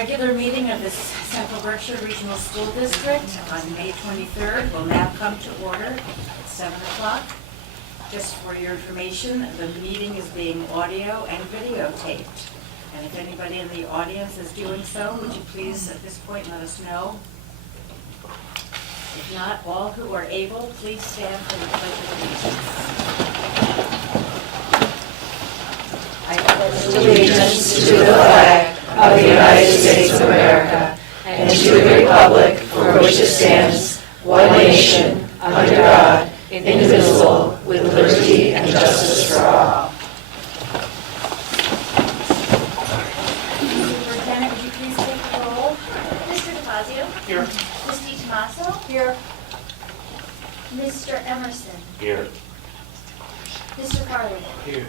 regular meeting of the Central Berkshire Regional School District on May 23rd will now come to order at 7 o'clock. Just for your information, the meeting is being audio and videotaped. And if anybody in the audience is doing so, would you please at this point let us know? If not, all who are able, please stand for the Pledge of Allegiance. I pledge allegiance to the flag of the United States of America and to the republic for which it stands, one nation, under God, indivisible, with liberty and justice for all. Superintendent, would you please take the roll? Mr. DeFazio? Here. Ms. DiTomaso? Here. Mr. Emerson? Here. Mr. Carly? Here.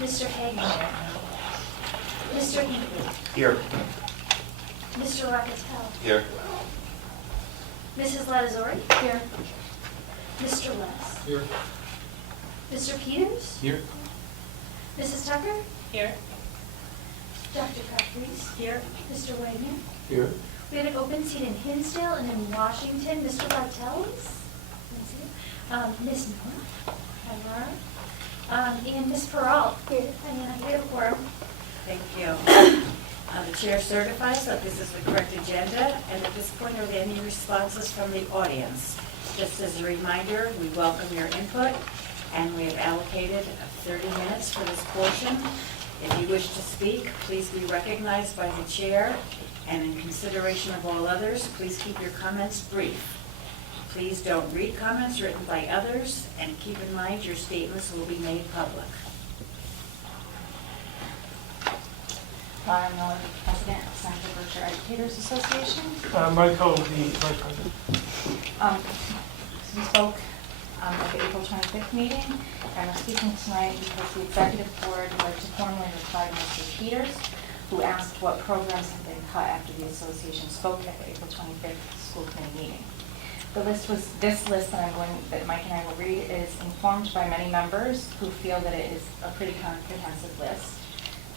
Mr. Hagan? Mr. Hinckley? Here. Mr. Rocketel? Here. Mrs. Latazori? Here. Mr. West? Here. Mr. Peters? Here. Mrs. Tucker? Here. Dr. Caprice? Here. Mr. Wagner? Here. We have an open seat in Hinsdale and in Washington. Mr. Bartels? Ms. Miller? And Ms. Peralt? Here. And we have a quorum. Thank you. The chair certifies that this is the correct agenda, and at this point, are there any responses from the audience? Just as a reminder, we welcome your input, and we have allocated 30 minutes for this portion. If you wish to speak, please be recognized by the chair, and in consideration of all others, please keep your comments brief. Please don't read comments written by others, and keep in mind your statements will be made public. Laura Miller, President of Central Berkshire Educators Association. Mike Cole, the Vice President. We spoke at the April 25th meeting, and we're speaking tonight because the Executive Board would like to formally reply to Mr. Peters, who asked what programs have been cut after the association spoke at the April 25th school committee meeting. This list that Mike and I will read is informed by many members who feel that it is a pretty comprehensive list.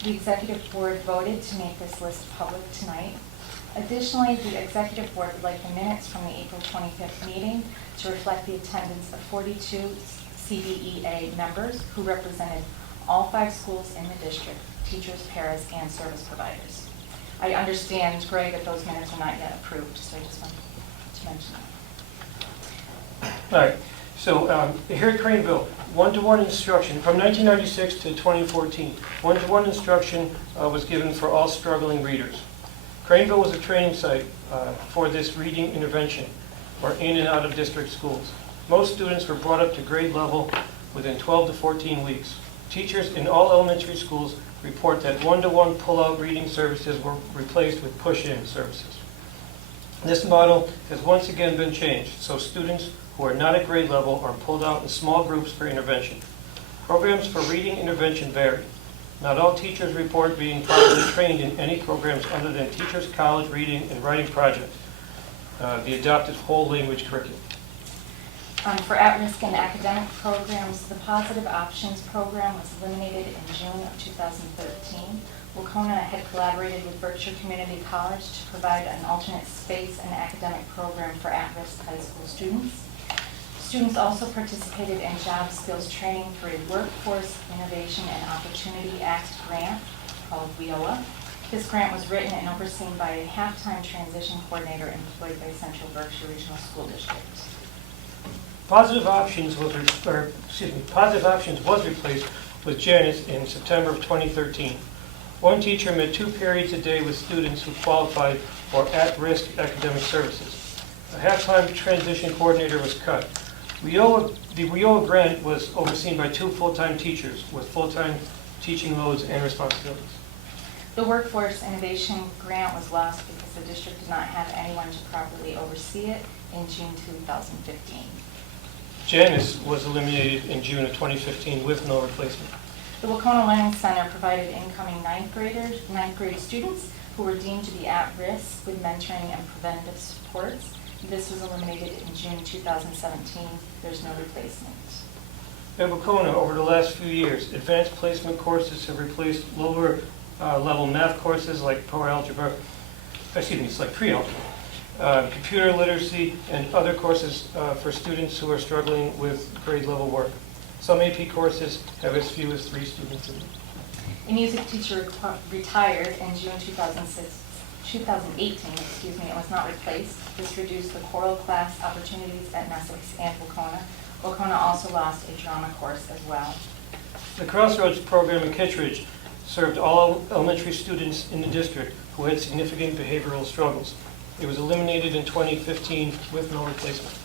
The Executive Board voted to make this list public tonight. Additionally, the Executive Board would like the minutes from the April 25th meeting to reflect the attendance of 42 CBEA members who represented all 5 schools in the district, teachers, paras, and service providers. I understand, Greg, that those minutes are not yet approved, so I just wanted to mention that. All right. So here at Craneville, one-to-one instruction from 1996 to 2014. One-to-one instruction was given for all struggling readers. Craneville was a training site for this reading intervention, or in and out of district schools. Most students were brought up to grade level within 12 to 14 weeks. Teachers in all elementary schools report that one-to-one pull-out reading services were replaced with push-in services. This model has once again been changed, so students who are not at grade level are pulled out in small groups for intervention. Programs for reading intervention vary. Not all teachers report being properly trained in any programs other than Teachers College Reading and Writing Project, the adopted whole language curriculum. For at-risk and academic programs, the Positive Options program was eliminated in June of 2013. Wacona had collaborated with Berkshire Community College to provide an alternate space and academic program for at-risk high school students. Students also participated in job skills training through a Workforce Innovation and Opportunity Act grant called WIOA. This grant was written and overseen by a half-time transition coordinator employed by Central Berkshire Regional School District. Positive Options was replaced with Janus in September of 2013. One teacher met 2 periods a day with students who qualified for at-risk academic services. A half-time transition coordinator was cut. The WIOA grant was overseen by 2 full-time teachers with full-time teaching loads and responsibilities. The Workforce Innovation Grant was lost because the district did not have anyone to properly oversee it in June 2015. Janus was eliminated in June of 2015 with no replacement. The Wacona Learning Center provided incoming 9th grade students who were deemed to be at risk with mentoring and preventative supports. This was eliminated in June 2017. There's no replacement. At Wacona, over the last few years, advanced placement courses have replaced lower level math courses like pre-algebra, computer literacy, and other courses for students who are struggling with grade level work. Some AP courses have as few as 3 students in them. A music teacher retired in June 2018, and was not replaced. This reduced the choral class opportunities at Nessex and Wacona. Wacona also lost a drama course as well. The Crossroads program in Kittredge served all elementary students in the district who had significant behavioral struggles. It was eliminated in 2015 with no replacement.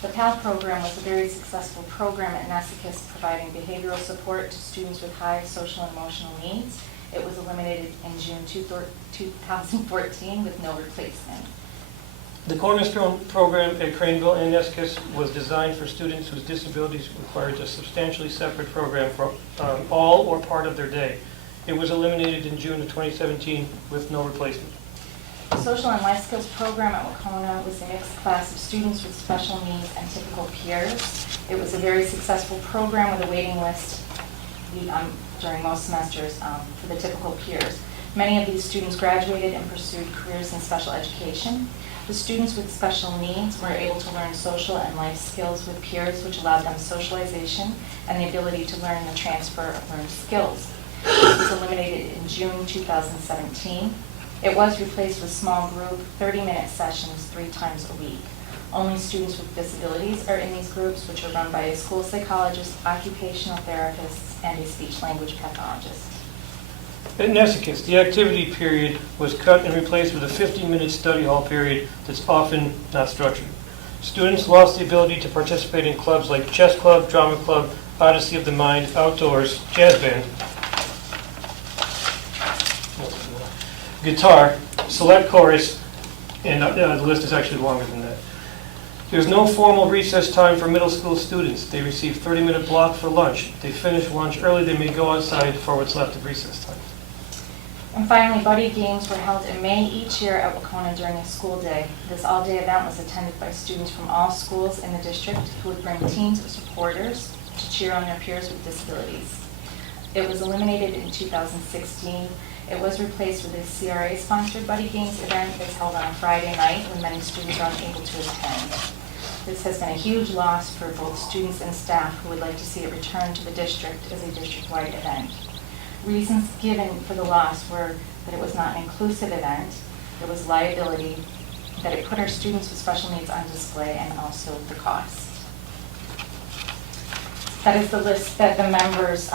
The PAL program was a very successful program at Nessex, providing behavioral support to students with high social and emotional needs. It was eliminated in June 2014 with no replacement. The Cornerstone program at Craneville and Nescus was designed for students whose disabilities required a substantially separate program for all or part of their day. It was eliminated in June of 2017 with no replacement. The social and life skills program at Wacona was a mixed class of students with special needs and typical peers. It was a very successful program with a waiting list during most semesters for the typical peers. Many of these students graduated and pursued careers in special education. The students with special needs were able to learn social and life skills with peers, which allowed them socialization and the ability to learn the transfer of learned skills. This was eliminated in June 2017. It was replaced with small group, 30-minute sessions 3 times a week. Only students with disabilities are in these groups, which are run by a school psychologist, occupational therapists, and a speech-language pathologist. At Nesicus, the activity period was cut and replaced with a 15-minute study hall period that's often not structured. Students lost the ability to participate in clubs like chess club, drama club, Odyssey of the Mind, outdoors, jazz band, guitar, select chorus, and the list is actually longer than that. There's no formal recess time for middle school students. They receive 30-minute block for lunch. If they finish lunch early, they may go outside for what's left of recess time. And finally, buddy games were held in May each year at Wacona during a school day. This all-day event was attended by students from all schools in the district who would bring teams of supporters to cheer on their peers with disabilities. It was eliminated in 2016. It was replaced with a CRA-sponsored buddy games event that's held on a Friday night when many students are unable to attend. This has been a huge loss for both students and staff who would like to see it return to the district as a district-wide event. Reasons given for the loss were that it was not an inclusive event, there was liability, that it put our students with special needs on display, and also the cost. That is the list that the members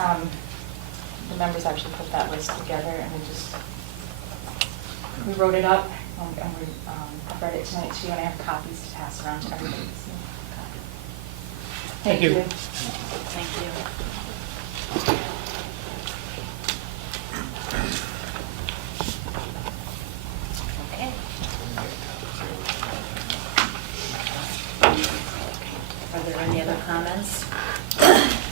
actually put that list together, and we wrote it up, and we read it tonight too, and I have copies to pass around to everybody. Thank you. Thank you. Okay. Are there any other comments?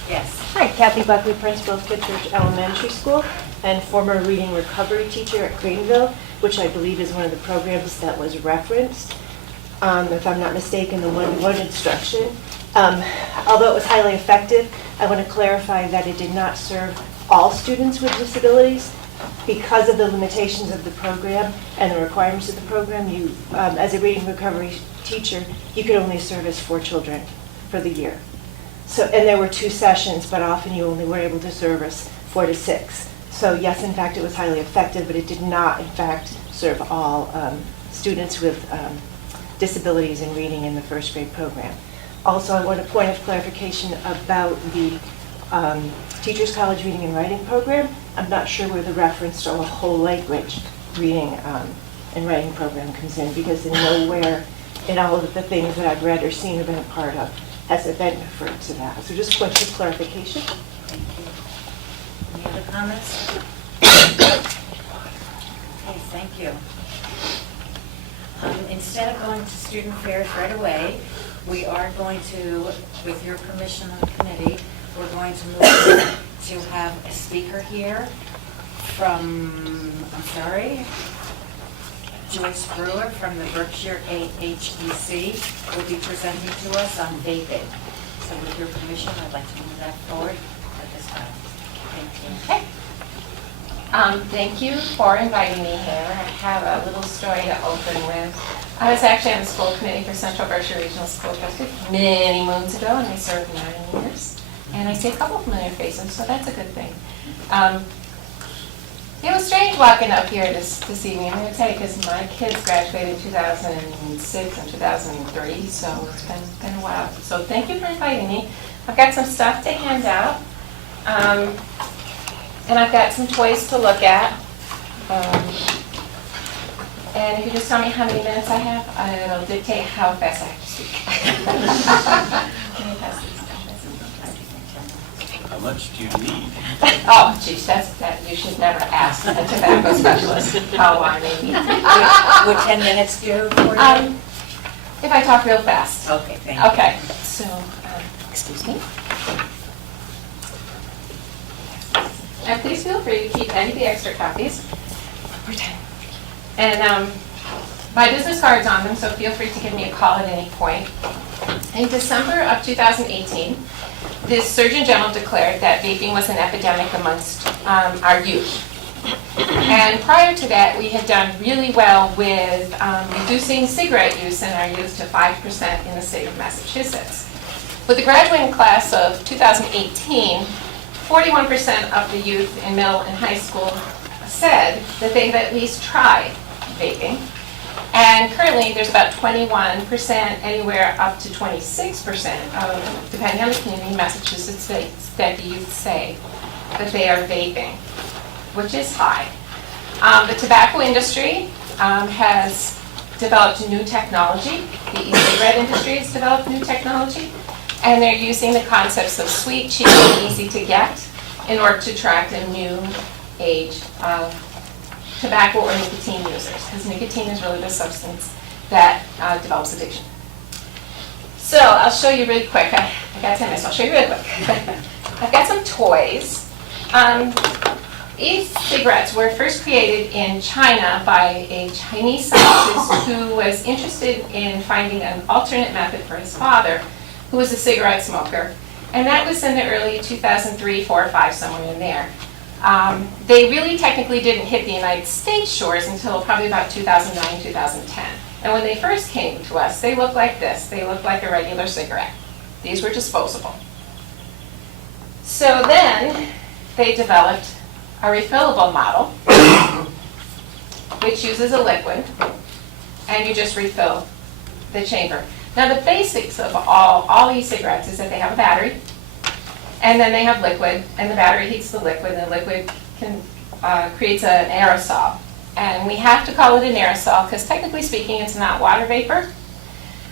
Yes. Hi, Kathy Buckley, principal of Kittredge Elementary School and former reading recovery teacher at Craneville, which I believe is one of the programs that was referenced, if I'm not mistaken, the one-to-one instruction. Although it was highly effective, I want to clarify that it did not serve all students with disabilities. Because of the limitations of the program and the requirements of the program, you, as a reading recovery teacher, you could only service 4 children for the year. So, and there were 2 sessions, but often you only were able to service 4 to 6. So yes, in fact, it was highly effective, but it did not, in fact, serve all students with disabilities in reading in the first grade program. Also, I want a point of clarification about the Teachers College Reading and Writing Program. I'm not sure where the reference to a whole language reading and writing program comes in, because in nowhere in all of the things that I've read or seen or been a part of has it been referred to that. So just a point of clarification. Thank you. Any other comments? Okay, thank you. Instead of going to student affairs right away, we are going to, with your permission of the committee, we're going to move to have a speaker here from, Joyce Brewer from the Berkshire AHEC will be presenting to us on vaping. So with your permission, I'd like to move that forward at this time. Thank you. Okay. Thank you for inviting me here. I have a little story to open with. I was actually on the school committee for Central Berkshire Regional School District many moons ago, and I served 9 years. And I see a couple of familiar faces, so that's a good thing. It was strange walking up here this evening, I'm going to tell you, because my kids graduated in 2006 and 2003, so it's been a while. So thank you for inviting me. I've got some stuff to hand out, and I've got some toys to look at. And if you just tell me how many minutes I have, it'll dictate how fast I have to speak. Let me pass these down. How much do you need? Oh, geez, that you should never ask a tobacco specialist how long they need. Would 10 minutes do for you? If I talk real fast. Okay, thank you. Okay, so, excuse me. And please feel free to keep any of the extra copies. And my business card's on them, so feel free to give me a call at any point. In December of 2018, the Surgeon General declared that vaping was an epidemic amongst our youth. And prior to that, we had done really well with reducing cigarette use in our youth to 5% in the state of Massachusetts. With the graduating class of 2018, 41% of the youth in middle and high school said that they've at least tried vaping. And currently, there's about 21%, anywhere up to 26% of, depending on the community in Massachusetts states, that the youth say that they are vaping, which is high. The tobacco industry has developed new technology. The e-cigarette industry has developed new technology, and they're using the concepts of sweet, cheap, and easy to get in order to attract a new age of tobacco or nicotine users, because nicotine is really the substance that develops addiction. So I'll show you really quick. I got 10 minutes, so I'll show you really quick. I've got some toys. E-cigarettes were first created in China by a Chinese scientist who was interested in finding an alternate method for his father, who was a cigarette smoker. And that was in the early 2003, 4, or 5, somewhere in there. They really technically didn't hit the United States shores until probably about 2009, 2010. And when they first came to us, they looked like this. They looked like a regular cigarette. These were disposable. So then they developed a refillable model, which uses a liquid, and you just refill the chamber. Now the basics of all e-cigarettes is that they have a battery, and then they have liquid, and the battery heats the liquid, and the liquid creates an aerosol. And we have to call it an aerosol because technically speaking, it's not water vapor.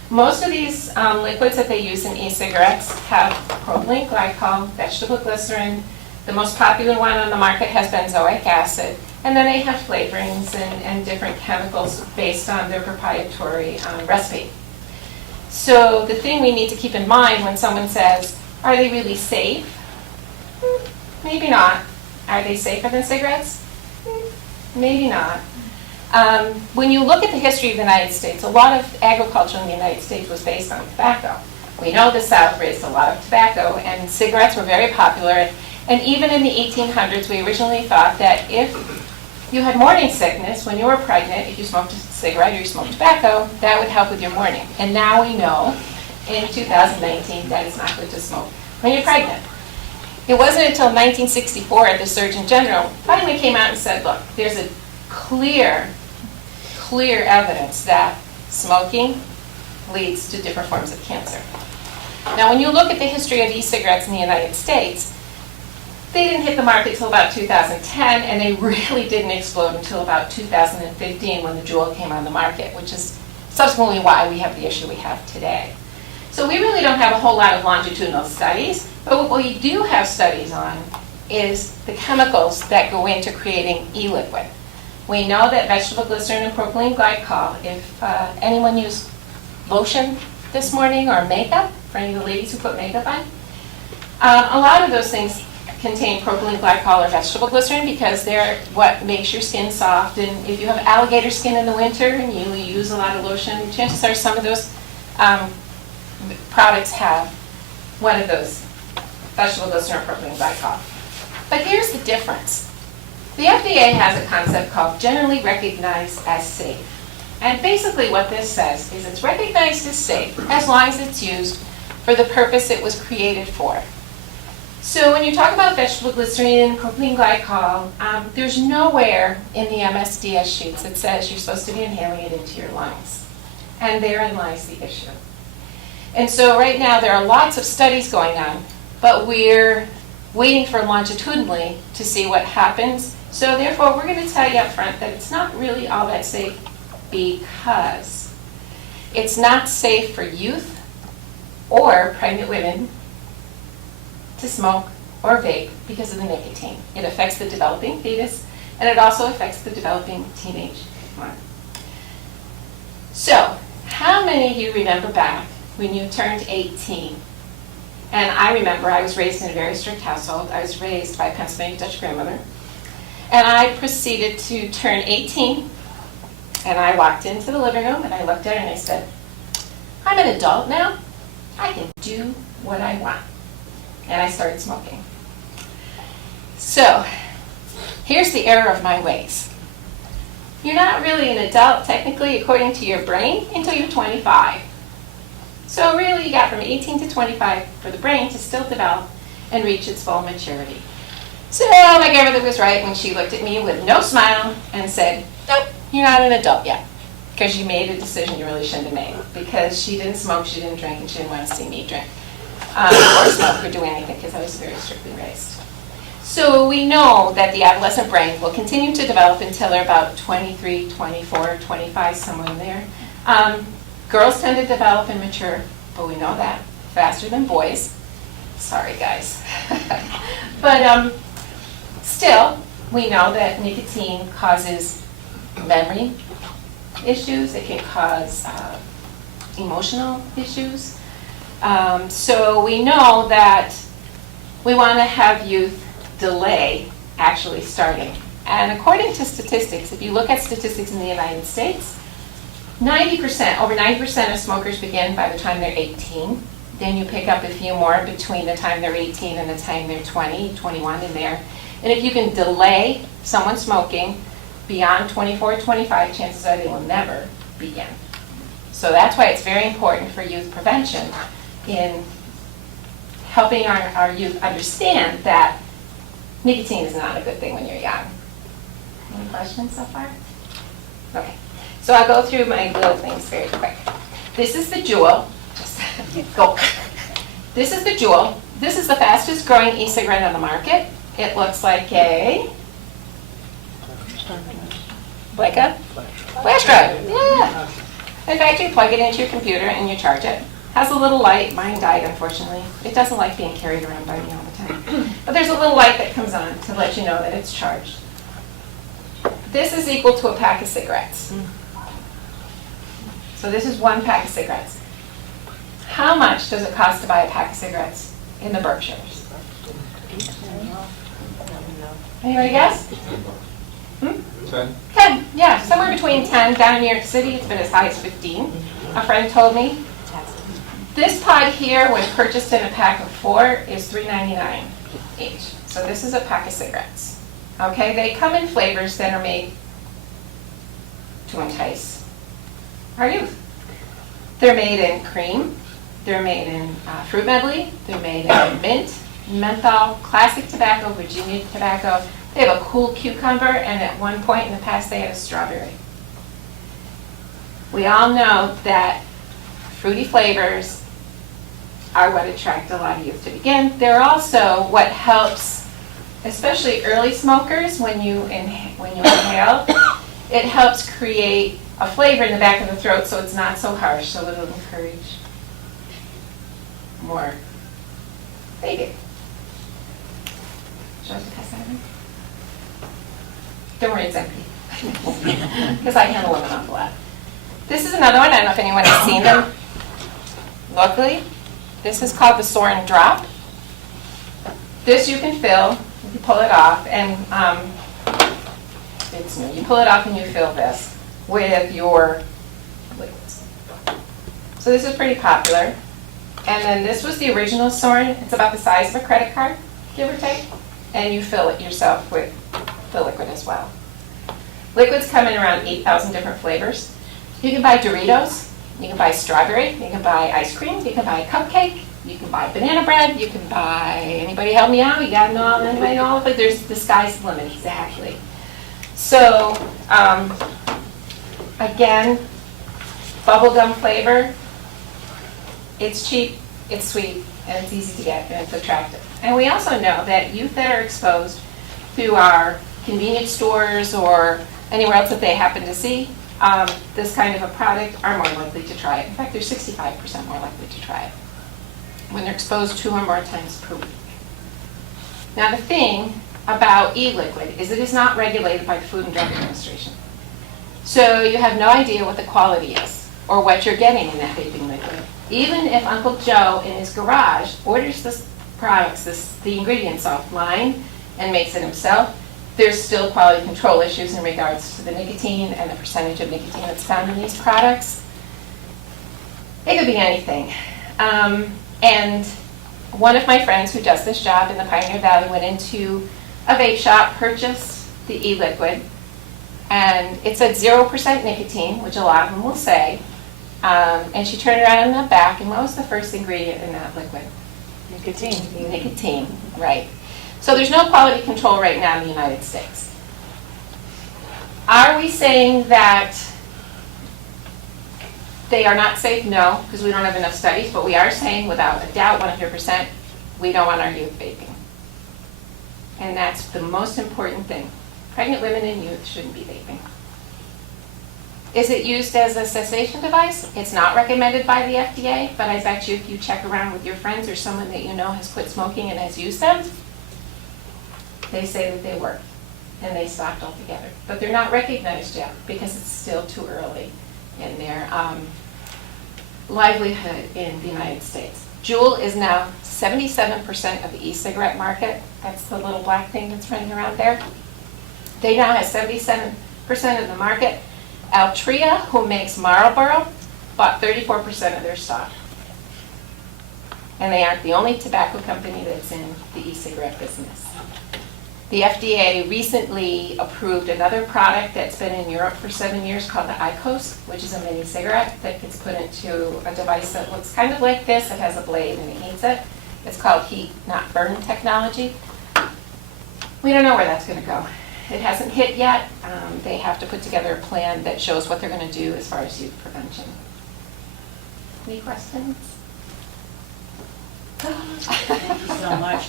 Most of these liquids that they use in e-cigarettes have propylene glycol, vegetable glycerin. The most popular one on the market has benzoic acid. And then they have flavorings and different chemicals based on their proprietary recipe. So the thing we need to keep in mind when someone says, are they really safe? Maybe not. Are they safer than cigarettes? Maybe not. When you look at the history of the United States, a lot of agriculture in the United States was based on tobacco. We know the South raised a lot of tobacco, and cigarettes were very popular. And even in the 1800s, we originally thought that if you had morning sickness when you were pregnant, if you smoked a cigarette or you smoked tobacco, that would help with your morning. And now we know in 2019 that it's not good to smoke when you're pregnant. It wasn't until 1964 the Surgeon General finally came out and said, look, there's a clear evidence that smoking leads to different forms of cancer. Now when you look at the history of e-cigarettes in the United States, they didn't hit the market until about 2010, and they really didn't explode until about 2015 when the Juul came on the market, which is subsequently why we have the issue we have today. So we really don't have a whole lot of longitudinal studies, but what we do have studies on is the chemicals that go into creating e-liquid. We know that vegetable glycerin and propylene glycol, if anyone used lotion this morning or makeup, for any of the ladies who put makeup on, a lot of those things contain propylene glycol or vegetable glycerin because they're what makes your skin soft. And if you have alligator skin in the winter and you use a lot of lotion, chances are some of those products have one of those vegetable glycerin or propylene glycol. But here's the difference. The FDA has a concept called generally recognized as safe. And basically what this says is it's recognized as safe as long as it's used for the purpose it was created for. So when you talk about vegetable glycerin, propylene glycol, there's nowhere in the MSDS sheets that says you're supposed to be inhaling it into your lungs. And therein lies the issue. And so right now there are lots of studies going on, but we're waiting for longitudinally to see what happens. So therefore we're going to tell you up front that it's not really all that safe because it's not safe for youth or pregnant women to smoke or vape because of the nicotine. It affects the developing fetus, and it also affects the developing teenage mind. So, how many of you remember back when you turned 18? And I remember I was raised in a very strict household. I was raised by a Pennsylvania Dutch grandmother. And I proceeded to turn 18, and I walked into the living room, and I looked at her and I said, I'm an adult now. I can do what I want. And I started smoking. So, here's the error of my ways. You're not really an adult, technically, according to your brain, until you're 25. So really, you got from 18 to 25 for the brain to still develop and reach its full maturity. So my grandmother was right when she looked at me with no smile and said, nope, you're not an adult yet. Because you made a decision you really shouldn't have made. Because she didn't smoke, she didn't drink, and she didn't want to see me drink. Or smoke or do anything, because I was very strictly raised. So we know that the adolescent brain will continue to develop until they're about 23, 24, 25, somewhere in there. Girls tend to develop and mature, but we know that, faster than boys. Sorry, guys. But still, we know that nicotine causes memory issues. It can cause emotional issues. So we know that we want to have youth delay actually starting. And according to statistics, if you look at statistics in the United States, 90%, over 90% of smokers begin by the time they're 18. Then you pick up a few more between the time they're 18 and the time they're 20, 21 in there. And if you can delay someone smoking beyond 24, 25, chances are they will never begin. So that's why it's very important for youth prevention in helping our youth understand that nicotine is not a good thing when you're young. Any questions so far? Okay, so I'll go through my little things very quick. This is the Juul. Just go. This is the Juul. This is the fastest growing e-cigarette on the market. It looks like a flash drive. Yeah. In fact, you plug it into your computer and you charge it. Has a little light. Mine died, unfortunately. It doesn't like being carried around by me all the time. But there's a little light that comes on to let you know that it's charged. This is equal to a pack of cigarettes. So this is one pack of cigarettes. How much does it cost to buy a pack of cigarettes in the Berkshires? Anybody guess? 10, yeah, somewhere between 10. Down in New York City, it's been as high as 15. A friend told me. This pod here, when purchased in a pack of 4, is $3.99 each. So this is a pack of cigarettes. Okay, they come in flavors that are made to entice our youth. They're made in cream. They're made in fruit medley. They're made in mint, menthol, classic tobacco, Virginia tobacco. They have a cool cucumber, and at one point in the past they had a strawberry. We all know that fruity flavors are what attract a lot of youth to begin. They're also what helps, especially early smokers, when you inhale, it helps create a flavor in the back of the throat so it's not so harsh, so it'll encourage more vaping. Should I pass that in? Don't worry, it's empty. Because I handle them an awful lot. This is another one. I don't know if anyone has seen them locally. This is called the Soren Drop. This you can fill. You pull it off, and it's new. You pull it off and you fill this with your liquids. So this is pretty popular. And then this was the original Soren. It's about the size of a credit card, give or take. And you fill it yourself with the liquid as well. Liquids come in around 8,000 different flavors. You can buy Doritos, you can buy strawberry, you can buy ice cream, you can buy a cupcake, you can buy banana bread, you can buy, anybody help me out? You gotta know, anybody know, but the sky's the limit, exactly. So, again, bubblegum flavor, it's cheap, it's sweet, and it's easy to get, and it's attractive. And we also know that youth that are exposed through our convenience stores or anywhere else that they happen to see this kind of a product are more likely to try it. In fact, they're 65% more likely to try it when they're exposed 2 or more times per week. Now, the thing about e-liquid is it is not regulated by the Food and Drug Administration. So you have no idea what the quality is or what you're getting in that vaping liquid. Even if Uncle Joe in his garage orders this products, the ingredients offline and makes it himself, there's still quality control issues in regards to the nicotine and the percentage of nicotine that's found in these products. It could be anything. And one of my friends who does this job in the Pioneer Valley went into a vape shop, purchased the e-liquid, and it said 0% nicotine, which a lot of them will say. And she turned around in the back, and what was the first ingredient in that liquid? Nicotine. Nicotine, right. So there's no quality control right now in the United States. Are we saying that they are not safe? No, because we don't have enough studies, but we are saying without a doubt, 100%, we don't want our youth vaping. And that's the most important thing. Pregnant women and youth shouldn't be vaping. Is it used as a cessation device? It's not recommended by the FDA, but I bet you if you check around with your friends or someone that you know has quit smoking and has used them, they say that they work and they stopped altogether. But they're not recognized yet because it's still too early in their livelihood in the United States. Juul is now 77% of the e-cigarette market. That's the little black thing that's running around there. They now have 77% of the market. Altria, who makes Marlboro, bought 34% of their stock. And they aren't the only tobacco company that's in the e-cigarette business. The FDA recently approved another product that's been in Europe for 7 years called the IQOS, which is a mini cigarette that gets put into a device that looks kind of like this. It has a blade and it heats it. It's called heat, not burn technology. We don't know where that's going to go. It hasn't hit yet. They have to put together a plan that shows what they're going to do as far as youth prevention. Any questions? Thank you so much.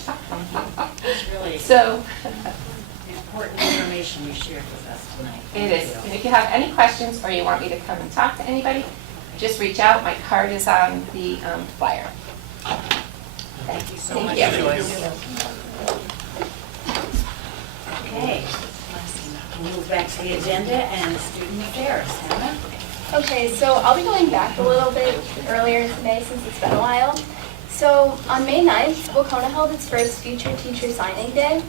It's really So, important information you shared with us tonight. it is. And if you have any questions or you want me to come and talk to anybody, just reach out. My card is on the flyer. Thank you so Thank much. you. Okay, we'll move back to the agenda and student affairs. Hannah? Okay, so I'll be going back a little bit earlier in May since it's been a while. So on May 9th, Wacona held its first Future Teacher Signing Day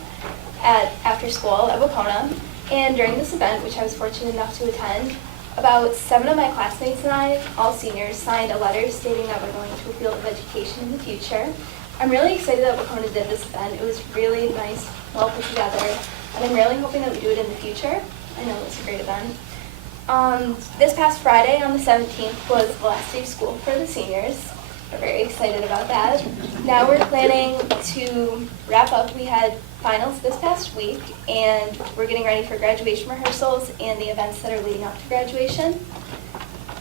after school at Wacona. And during this event, which I was fortunate enough to attend, about 7 of my classmates and I, all seniors, signed a letter stating that we're going to a field of education in the future. I'm really excited that Wacona did this event. It was really nice, well put together, and I'm really hoping that we do it in the future. I know it's a great event. This past Friday, on the 17th, was the last day of school for the seniors. We're very excited about that. Now we're planning to wrap up. We had finals this past week, and we're getting ready for graduation rehearsals and the events that are leading up to graduation.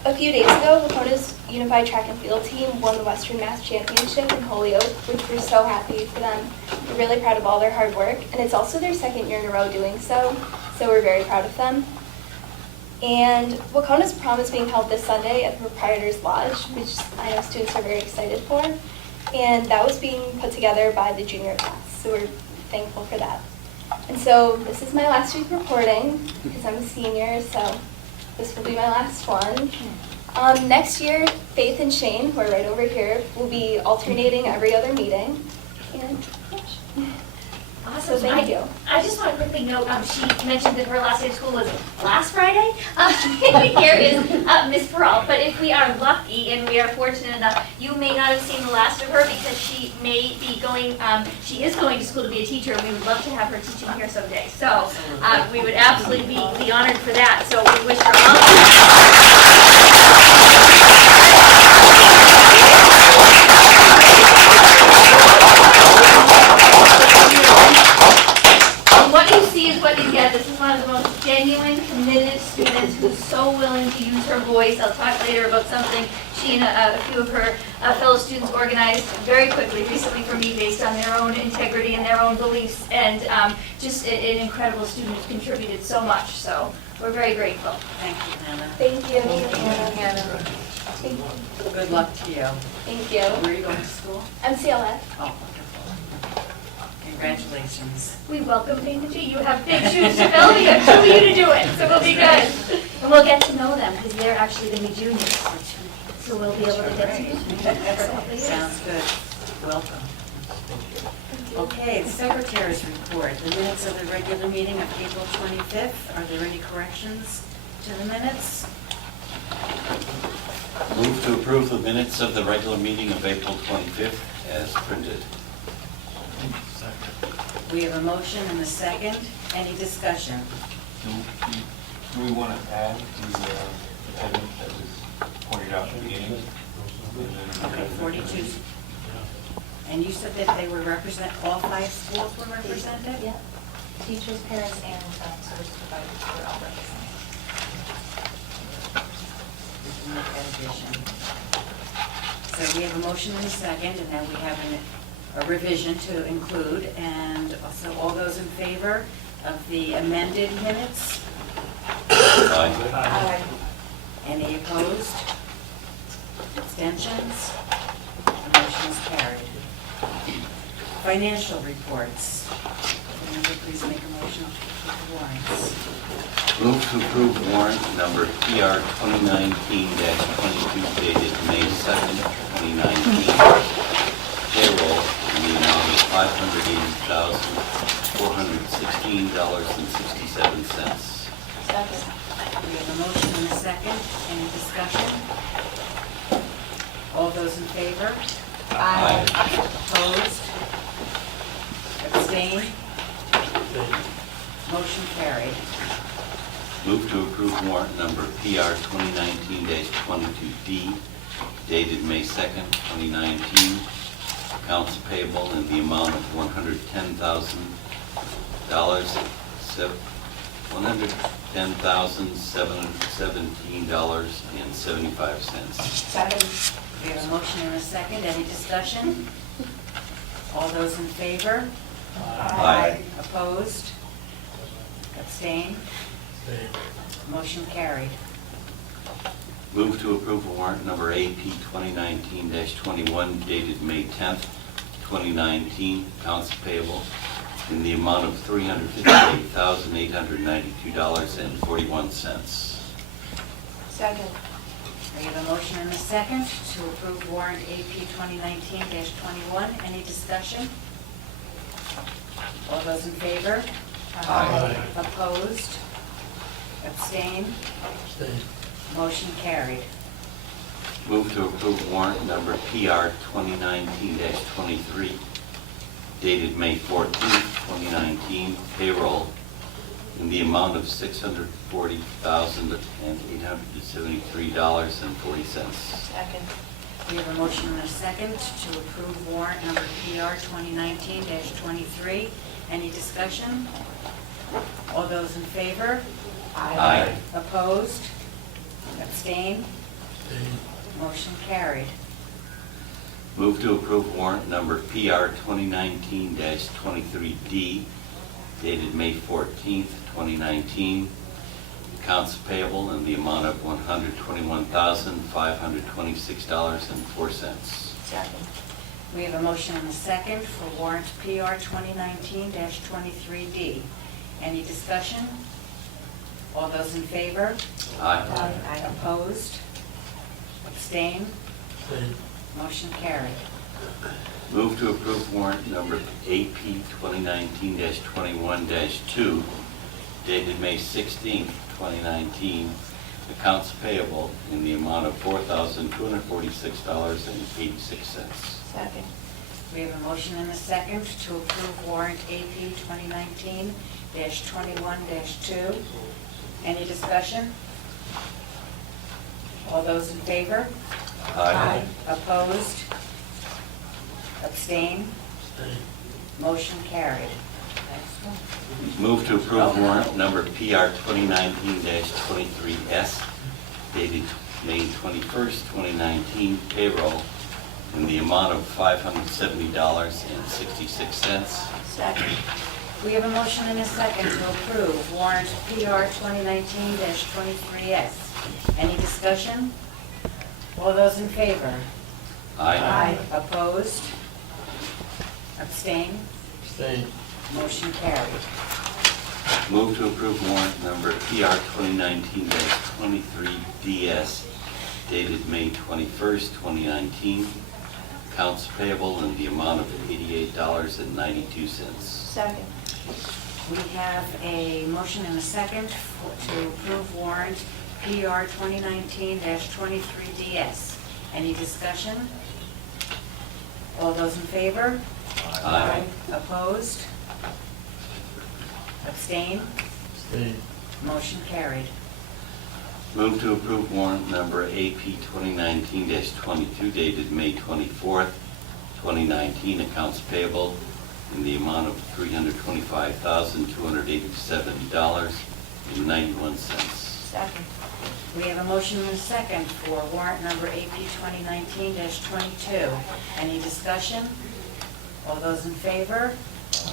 A few days ago, Wacona's Unified Track and Field team won the Western Mass Championship in Holyoke, which we're so happy for them. We're really proud of all their hard work, and it's also their second year in a row doing so we're very proud of them. And Wacona's prom is being held this Sunday at the Proprietor's Lodge, which I know students are very excited for. And that was being put together by the junior class, so we're thankful for that. And so this is my last week reporting, because I'm a senior, so this will be my last one. Next year, Faith and Shane, who are right over here, will be alternating every other meeting. And Awesome. thank you. I just want to quickly note, she mentioned that her last day of school was last Friday. Here is Ms. Peralt, but if we are lucky and we are fortunate enough, you may not have seen the last of her because she may be going, she is going to school to be a teacher, and we would love to have her teaching here someday. So we would absolutely be honored for that, so we wish her all the best. And what you see is what you get. This is one of the most genuine, committed students who's so willing to use her voice. I'll talk later about something she and a few of her fellow students organized very quickly recently for me based on their own integrity and their own beliefs. And just an incredible student who's contributed so much. So we're very grateful. Thank you, Hannah. Thank you. Thank you. Good luck to you. Thank you. Where are you going to school? MCLF. Oh, wonderful. Congratulations. We welcome Dana G. You have big shoes to fill. We have 2 of you to do it, so we'll be good. And we'll get to know them because they're actually going to be juniors. So we'll be able to get to know them. Sounds good. Welcome. Okay, the Secretary's report. The minutes of the regular meeting of April 25th. Are there any corrections to the minutes? Move to approve the minutes of the regular meeting of April 25th as printed. We have a motion and a second. Any discussion? Do we want to add the edit that was pointed out at the beginning? Okay, 42. And you said that they were all 5 schools were represented? Yeah. Teachers, parents, and service providers were all represented. Make that addition. So we have a motion and a second, and then we have a revision to include, and also all those in favor of the amended minutes? Aye. Any opposed? Abstentions? The motion is carried. Financial reports. Can you please make a motion to approve the warrants? Move to approve warrant number PR 2019-22 dated May 2nd, 2019. Payroll in the amount of $580,416.67. Second. We have a motion and a second. Any discussion? All those in favor? Aye. Opposed? Abstained? Motion carried. Move to approve warrant number PR 2019-22D dated May 2nd, 2019. Accounts payable in the amount of $110,717.75. Second. We have a motion and a second. Any discussion? All those in favor? Aye. Opposed? Abstained? Motion carried. Move to approve warrant number AP 2019-21 dated May 10th, 2019. Accounts payable in the amount of $358,892.41. Second. We have a motion and a second to approve warrant AP 2019-21. Any discussion? All those in favor? Aye. Opposed? Abstained? Motion carried. Move to approve warrant number PR 2019-23 dated May 14th, 2019. Payroll in the amount of $640,873.40. Second. We have a motion and a second to approve warrant number PR 2019-23. Any discussion? All those in favor? Aye. Opposed? Abstained? Motion carried. Move to approve warrant number PR 2019-23D dated May 14th, 2019. Accounts payable in the amount of $121,526.04. Second. We have a motion and a second for warrant PR 2019-23D. Any discussion? All those in favor? Aye. Opposed? Abstained? Motion carried. Move to approve warrant number AP 2019-21-2, dated May 16, 2019, accounts payable in the amount of $4,246.86. Second. We have a motion and a second to approve warrant AP 2019-21-2. Any discussion? All those in favor? Aye. Opposed? Abstain? Motion carried. Move to approve warrant number PR 2019-23S, dated May 21st, 2019, payroll in the amount of $570.66. Second. We have a motion and a second to approve warrant PR 2019-23S. Any discussion? All those in favor? Aye. Opposed? Abstain? Abstain. Motion carried. Move to approve warrant number PR 2019-23DS, dated May 21st, 2019, accounts payable in the amount of $88.92. Second. We have a motion and a second to approve warrant PR 2019-23DS. Any discussion? All those in favor? Aye. Opposed? Abstain? Abstain. Motion carried. Move to approve warrant number AP 2019-22, dated May 24th, 2019, accounts payable in the amount of $325,287.91. Second. We have a motion and a second for warrant number AP 2019-22. Any discussion? All those in favor?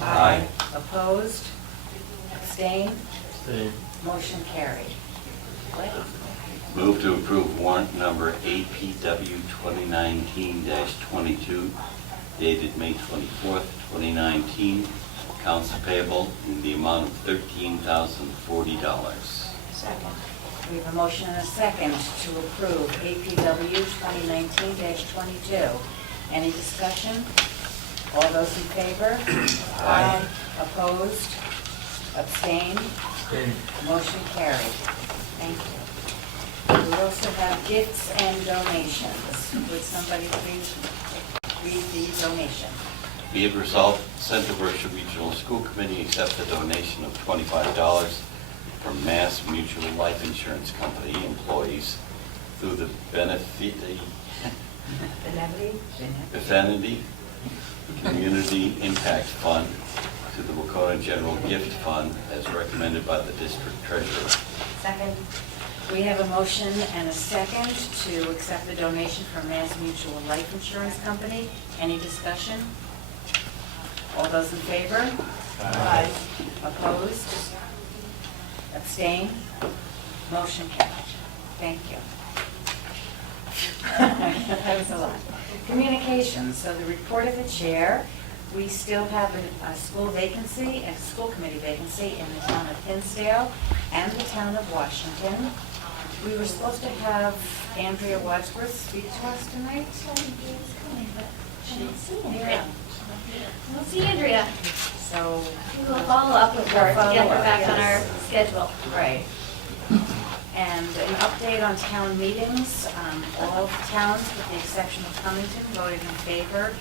Aye. Opposed? Abstain? Abstain. Motion carried. Move to approve warrant number APW 2019-22, dated May 24th, 2019, accounts payable in the amount of $13,040. Second. We have a motion and a second to approve APW 2019-22. Any discussion? All those in favor? Aye. Opposed? Abstained? Abstain. Motion carried. Thank you. We also have gifts and donations. Would somebody please read the donation? Be it resolved, Central Berkshire Regional School Committee accept the donation of $25 from Mass Mutual Life Insurance Company employees through the Benefinity Community Impact Fund to the Wacona General Gift Fund as recommended by the district treasurer. Second. We have a motion and a second to accept the donation from Mass Mutual Life Insurance Company. Any discussion? All those in favor? Aye. Opposed? Abstain? Motion carried. Thank you. That was a lot. Communications, so the report of the chair, we still have a school vacancy, a school committee vacancy in the town of Hinsdale and the town of Washington. We were supposed to have Andrea Wadsworth speak to us tonight. Yeah. We'll see Andrea. So, We will follow up with her to get her back on our Yes. schedule. right. And an update on town meetings. All towns, with the exception of Cummington, voted in favor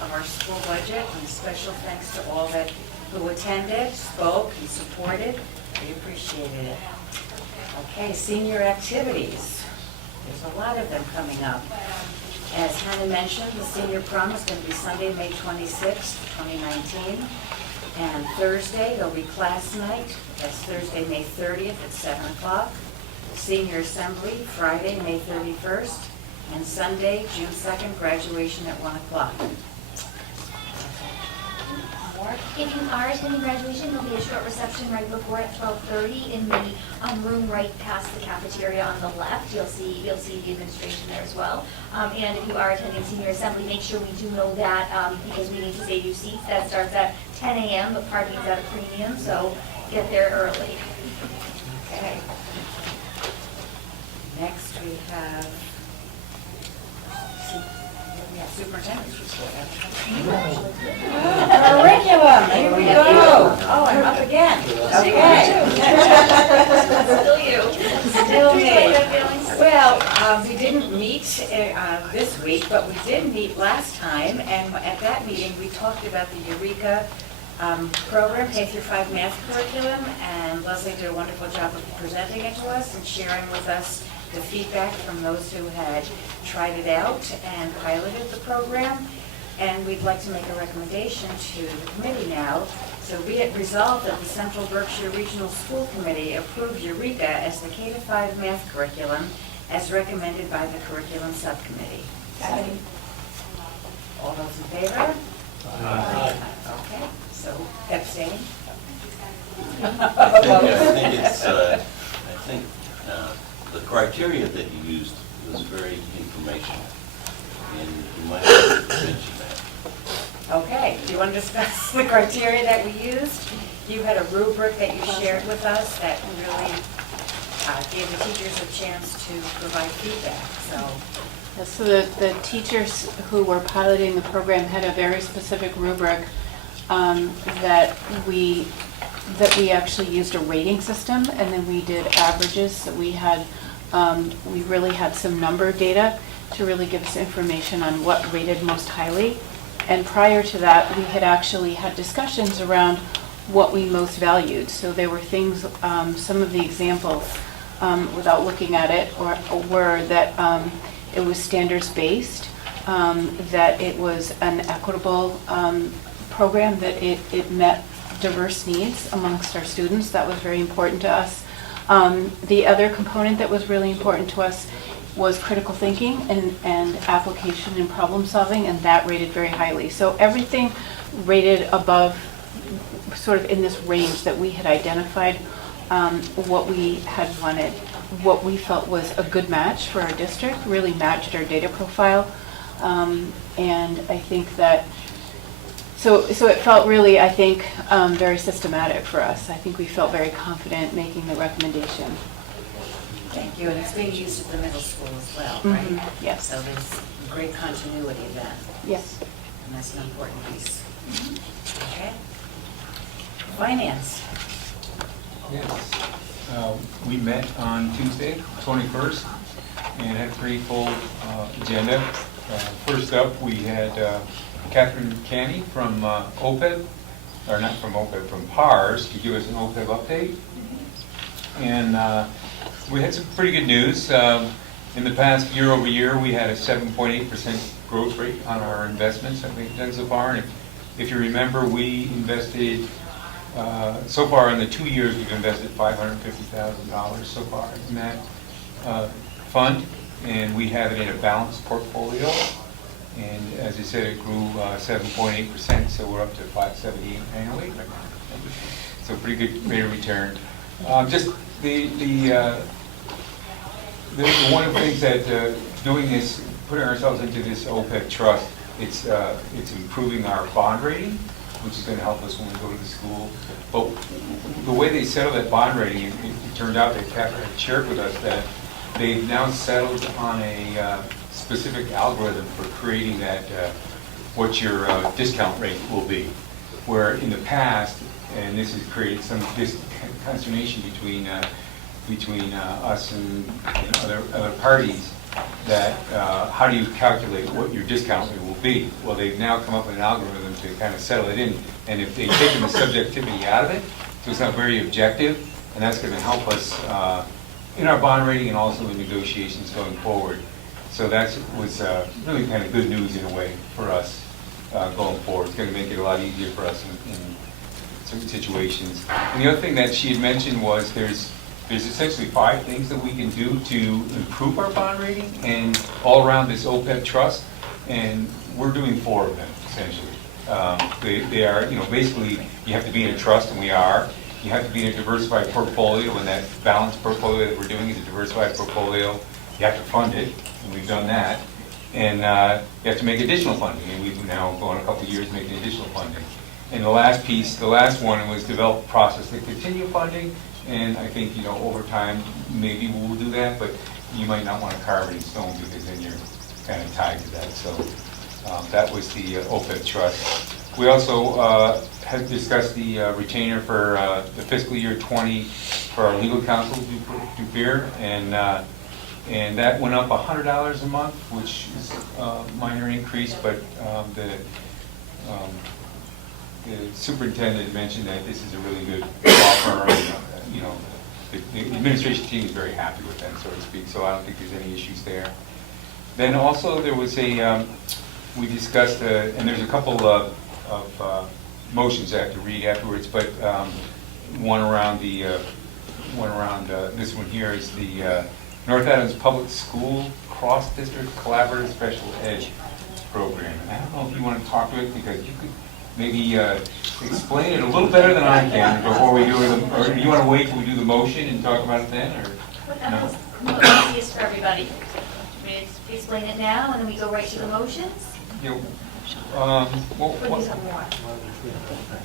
of our school budget. And special thanks to all that who attended, spoke, and supported. We appreciated it. Okay, senior activities. There's a lot of them coming up. As Hannah mentioned, the senior prom is going to be Sunday, May 26th, 2019. And Thursday, there'll be class night. That's Thursday, May 30th at 7 o'clock. Senior assembly, Friday, May 31st. And Sunday, June 2nd, graduation at 1 o'clock. If you are attending graduation, there'll be a short reception right before at 12:30 in the room right past the cafeteria on the left. You'll see the administration there as well. And if you are attending senior assembly, make sure we do know that because we need to save you seats. That starts at 10 a.m., but parking is at a premium, so get there early. Okay. Next, we have, yes, superintendent's report. Curriculum, here we go. Oh, I'm up again. Okay. Still you. Still me. Well, we didn't meet this week, but we did meet last time, and at that meeting, we talked about the Eureka program, K-5 math curriculum, and Leslie did a wonderful job of presenting it to us and sharing with us the feedback from those who had tried it out and piloted the program. And we'd like to make a recommendation to the committee now. So be it resolved that the Central Berkshire Regional School Committee approve Eureka as the K-5 math curriculum as recommended by the Curriculum Subcommittee. Second. All those in favor? Okay, so abstaining? I think the criteria that you used was very informational, and you might have to mention that. Okay, do you want to discuss the criteria that we used? You had a rubric that you shared with us that really gave the teachers a chance to provide feedback, so. So the teachers who were piloting the program had a very specific rubric that we actually used a rating system, and then we did averages. So we really had some number data to really give us information on what rated most highly. And prior to that, we had actually had discussions around what we most valued. So there were things, some of the examples, without looking at it, were that it was standards-based, that it was an equitable program, that it met diverse needs amongst our students. That was very important to us. The other component that was really important to us was critical thinking and application and problem solving, and that rated very highly. So everything rated above, sort of in this range that we had identified, what we had wanted, what we felt was a good match for our district, really matched our data profile. And I think that, so it felt really, I think, very systematic for us. I think we felt very confident making the recommendation. Thank you, and it's being used at the middle school as well, right? Mm-hmm. Yes. So there's great continuity then, Yes. and that's an important piece. Okay. Finance. Yes. We met on Tuesday, 21st, and had a pretty full agenda. First up, we had Catherine Canny from OPEB, or not from OPEB, from PARS, to give us an OPEB update. And we had some pretty good news. In the past year over year, we had a 7.8% growth rate on our investments that we've done so far. And if you remember, we invested, so far in the 2 years, we've invested $550,000 so far in that fund. And we have it in a balanced portfolio. And as I said, it grew 7.8%, so we're up to 578 annually. So pretty good rate of return. Just one of the things that doing this, putting ourselves into this OPEB trust, it's improving our bond rating, which is going to help us when we go to the school. But the way they settled that bond rating, it turned out that Catherine had shared with us that they've now settled on a specific algorithm for creating that, what your discount rate will be. Where in the past, and this has created some consternation between us and other parties, that how do you calculate what your discount rate will be? Well, they've now come up with an algorithm to kind of settle it in, and if they've taken the subjectivity out of it, so it's not very objective, and that's going to help us in our bond rating and also in negotiations going forward. So that was really kind of good news in a way for us going forward. It's going to make it a lot easier for us in certain situations. And the other thing that she had mentioned was there's essentially 5 things that we can do to improve our bond rating and all around this OPEB trust, and we're doing 4 of them essentially. They are, basically you have to be in a trust, and we are. You have to be in a diversified portfolio, and that balanced portfolio that we're doing is a diversified portfolio. You have to fund it, and we've done that. And you have to make additional funding, and we've now gone a couple of years making additional funding. And the last one was develop a process to continue funding. And I think, over time, maybe we'll do that, but you might not want to carve it in stone because then you're kind of tied to that. So That was the OPEB trust. We also had discussed the retainer for the fiscal year 20 for our legal counsel, Dupere, and that went up $100 a month, which is a minor increase, but the superintendent mentioned that this is a really good law firm. You know, the administration team is very happy with them, so to speak, so I don't think there's any issues there. Then also there was we discussed, and there's a couple of motions I have to read afterwards, but one around this one here is the North Adams Public School Cross-District Collaborative Special Ed Program. And I don't know if you want to talk to it, because you could maybe explain it a little better than I can before we do it, or do you want to wait till we do the motion and talk about it then, or? What's easiest for everybody? We explain it now, and then we go right to the motions? Yeah, Or do something more?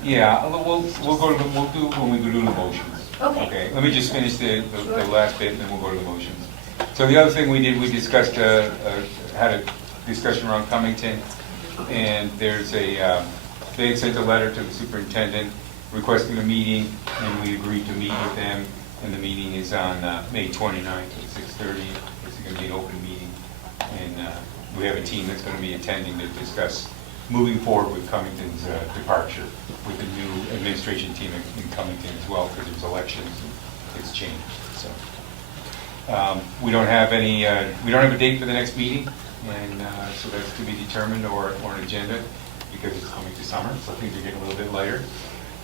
yeah, we'll go to we'll do when we do the motions. Okay. Let me just finish the last bit, and then we'll go to the motions. So the other thing we did, we discussed, had a discussion around Cummington, and there's they had sent a letter to the superintendent requesting a meeting, and we agreed to meet with them, and the meeting is on May 29th at 6:30. It's going to be an open meeting, and we have a team that's going to be attending to discuss moving forward with Cummington's departure, with the new administration team in Cummington as well, because there's elections and it's changed. So we don't have any, we don't have a date for the next meeting, and so that's to be determined, or an agenda, because it's coming to summer, so things are getting a little bit lighter.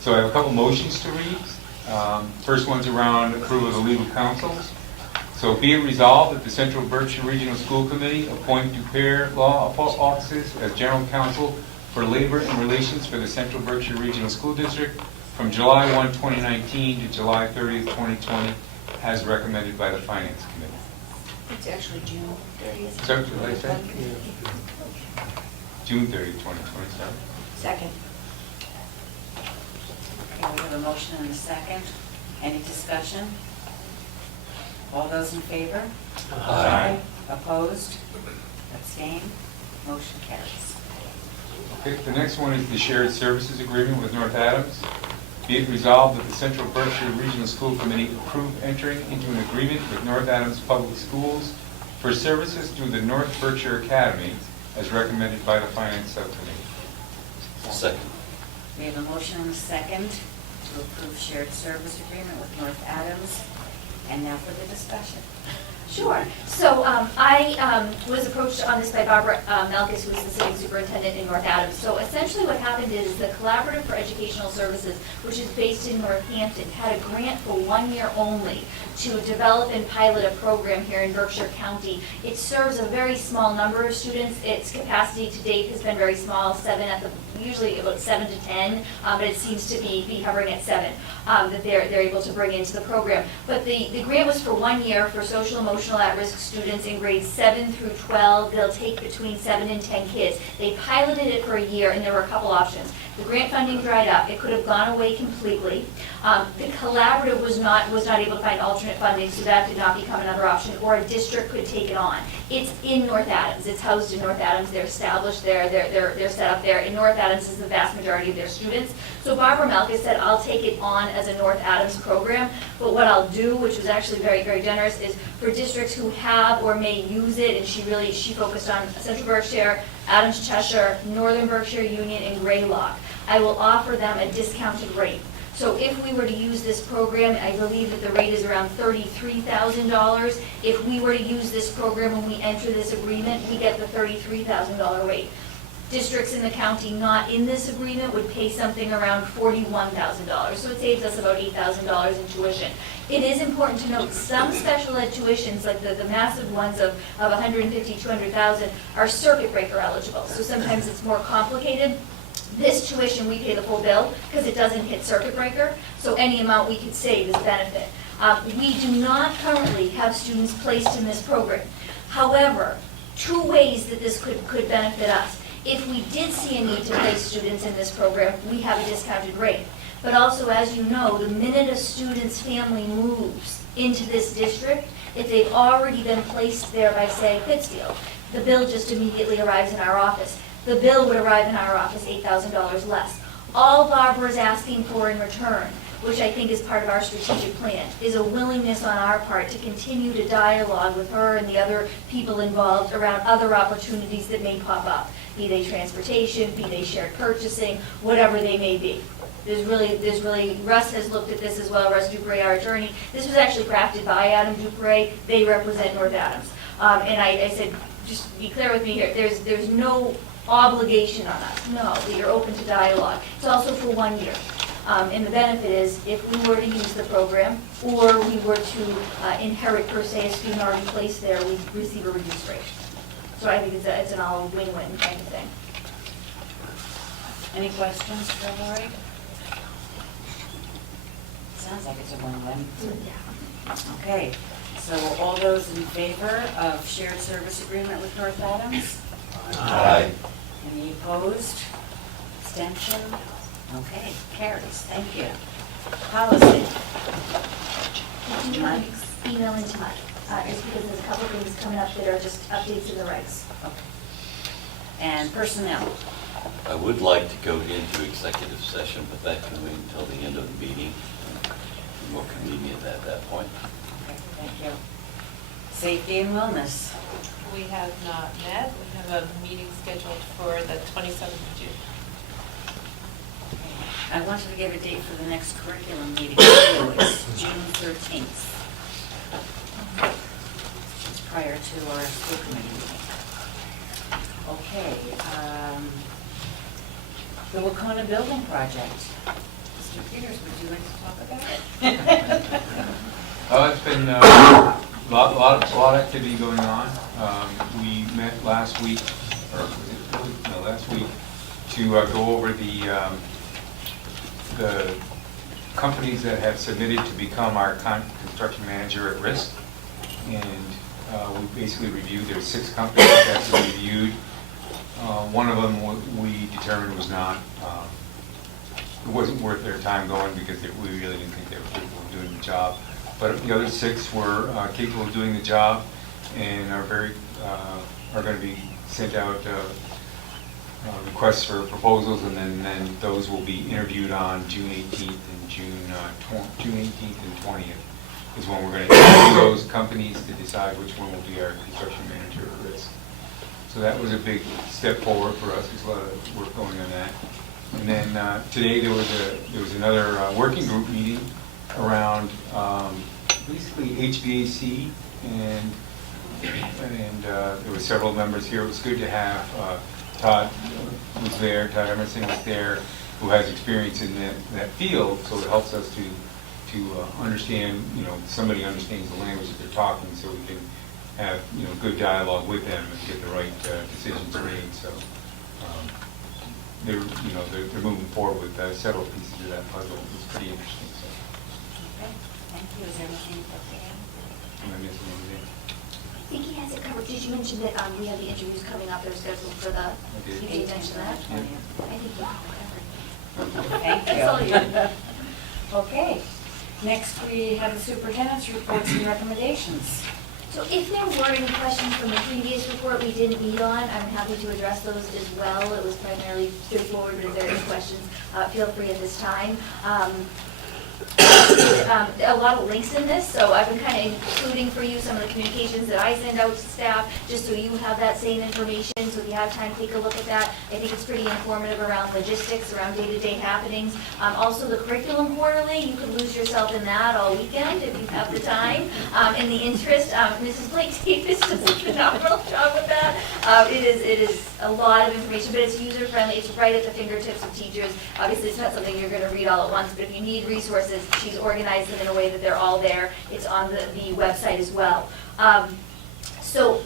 So I have a couple motions to read. First one's around approval of the legal counsel. So be it resolved that the Central Berkshire Regional School Committee appoint Dupere Law Offices as general counsel for labor and relations for the Central Berkshire Regional School District from July 1, 2019 to July 30th, 2020, as recommended by the Finance Committee. It's actually June 30th. Is that what I said? June 30th, 2020. Second. Okay, we have a motion and a second. Any discussion? All those in favor? Aye. Opposed? Abstained? Motion carries. Okay, the next one is the shared services agreement with North Adams. Be it resolved that the Central Berkshire Regional School Committee approve entering into an agreement with North Adams Public Schools for services through the North Berkshire Academy, as recommended by the Finance Subcommittee. Second. We have a motion and a second to approve shared service agreement with North Adams. And now for the discussion. Sure. So I was approached on this by Barbara Melkis, who is the city superintendent in North Adams. So essentially what happened is the Collaborative for Educational Services, which is based in Northampton, had a grant for 1 year only to develop and pilot a program here in Berkshire County. It serves a very small number of students. Its capacity to date has been very small, usually about 7 to 10, but it seems to be hovering at 7 that they're able to bring into the program. But the grant was for 1 year for social emotional at-risk students in grades 7 through 12. They'll take between 7 and 10 kids. They piloted it for a year, and there were a couple options. The grant funding dried up. It could have gone away completely. The collaborative was not able to find alternate funding, so that did not become another option, or a district could take it on. It's in North Adams. It's housed in North Adams. They're established there. They're set up there. In North Adams is the vast majority of their students. So Barbara Melkis said, I'll take it on as a North Adams program, but what I'll do, which was actually very, very generous, is for districts who have or may use it, and she focused on Central Berkshire, Adams Cheshire, Northern Berkshire Union, and Greylock. I will offer them a discounted rate. So if we were to use this program, I believe that the rate is around $33,000. If we were to use this program when we enter this agreement, we get the $33,000 rate. Districts in the county not in this agreement would pay something around $41,000. So it saves us about $8,000 in tuition. It is important to note some special ed tuitions, like the massive ones of $150,000, $200,000, are circuit breaker eligible. So sometimes it's more complicated. This tuition, we pay the full bill because it doesn't hit circuit breaker, so any amount we could save is benefit. We do not currently have students placed in this program. However, 2 ways that this could benefit us. If we did see a need to place students in this program, we have a discounted rate. But also, as you know, the minute a student's family moves into this district, if they've already been placed there by, say, Pittsfield, the bill just immediately arrives in our office. the bill would arrive in our office $8,000 less. All Barbara is asking for in return, which I think is part of our strategic plan, is a willingness on our part to continue to dialogue with her and the other people involved around other opportunities that may pop up, be they transportation, be they shared purchasing, whatever they may be. There's really, Russ has looked at this as well, Russ Dupre, our attorney. This was actually crafted by Adam Dupre. They represent North Adams. And I said, just be clear with me here, there's no obligation on us, no, that you're open to dialogue. It's also for 1 year. And the benefit is, if we were to use the program, or we were to inherit per se a student already placed there, we receive a reduced rate. So I think it's an all win-win kind of thing. Any questions for Lori? Sounds like it's a win-win. Okay, so all those in favor of shared service agreement with North Adams? Aye. Any opposed? Abstention? Okay, carries, thank you. Policy. If you want to email into mine, just because there's a couple of things coming up that are just updates in the regs. And personnel. I would like to go into executive session, but that can wait until the end of the meeting. More convenient at that point. Okay, thank you. Safety and wellness. We have not met. We have a meeting scheduled for the 27th of June. I wanted to give a date for the next curriculum meeting, too. It's June 13th. It's prior to our school committee meeting. Okay, the Wacona Building Project. Mr. Peters, would you like to talk about it? It's been a lot of activity going on. We met last week, last week, to go over the companies that have submitted to become our construction manager at risk. And we basically reviewed, there's 6 companies that we reviewed. One of them we determined was not, it wasn't worth their time going because we really didn't think they were capable of doing the job. But the other 6 were capable of doing the job and are going to be sent out requests for proposals, and then those will be interviewed on June 18th and June 18th and 20th is when we're going to interview those companies to decide which one will be our construction manager at risk. So that was a big step forward for us. There's a lot of work going on that. And then today there was another working group meeting around basically HVAC, and there were several members here. It was good to have Todd was there, Todd Emerson was there, who has experience in that field, so it helps us to understand, somebody understands the language that they're talking, so we can have, good dialogue with them and get the right decisions made. So they're moving forward with several pieces of that puzzle. It's pretty interesting. So. Okay, thank you. Is there anything to add? Am I missing anything? I think he has it covered. Did you mention that we have the interviews coming up? They're scheduled for the, did. you did mention that? Yeah. I think you have it covered. Thank That's all you. you. Okay, next we have the superintendent's reports and recommendations. So if there were any questions from the previous report we didn't meet on, I'm happy to address those as well. It was primarily straightforward, but if there are any questions, feel free at this time. A lot of links in this, so I've been kind of including for you some of the communications that I send out to staff, just so you have that same information. So if you have time, take a look at that. I think it's pretty informative around logistics, around day-to-day happenings. Also, the curriculum quarterly, you could lose yourself in that all weekend if you have the time. In the interest, Mrs. Blake Davis does a phenomenal job with that. It is a lot of information, but it's user-friendly. It's right at the fingertips of teachers. Obviously, it's not something you're going to read all at once, but if you need resources, she's organized them in a way that they're all there. It's on the website as well. So